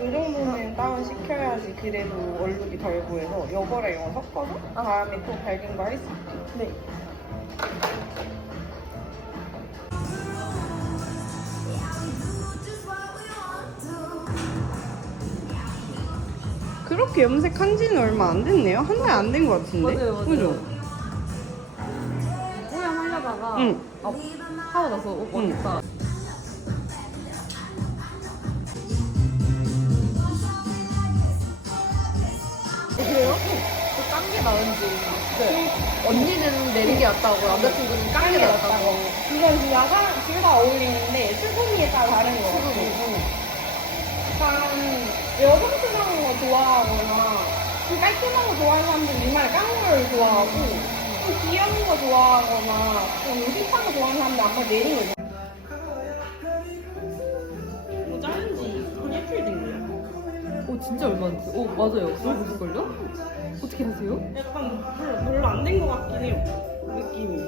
요 정도는 다운 시켜야지 그래도 얼룩이 덜 보여서 요거랑 이거 섞어서 다음에 또 밝은 거 할 수 있죠. 네. 그렇게 염색한 지는 얼마 안 됐네요. 한 달 안 된 것 같은데. 맞아요, 맞아요. 그죠? 뽀얀 하려다가 응. 아, 하고 나서 어, 응. 멋있다. 그래요? 또깐게 나은지. 네. 언니는 내린 게 낫다고 남자친구는 깐게 낫다고. 이건 진짜 둘다 어울리는데 수분이 따라 다른 거 같아요. 약간 여성스러운 거 좋아하거나 좀 깔끔한 거 좋아하는 사람들은 이마에 깡을 좋아하고 좀 귀여운 거 좋아하거나 좀 힙한 거 좋아하는 사람들은 아마 내린 거 좋아해요. 진짜 얼마 안 됐어요. 오 맞아요. 그러실걸요? 어떻게 하세요? 약간 별로, 별로 안 된 것 같긴 해요. 느낌이.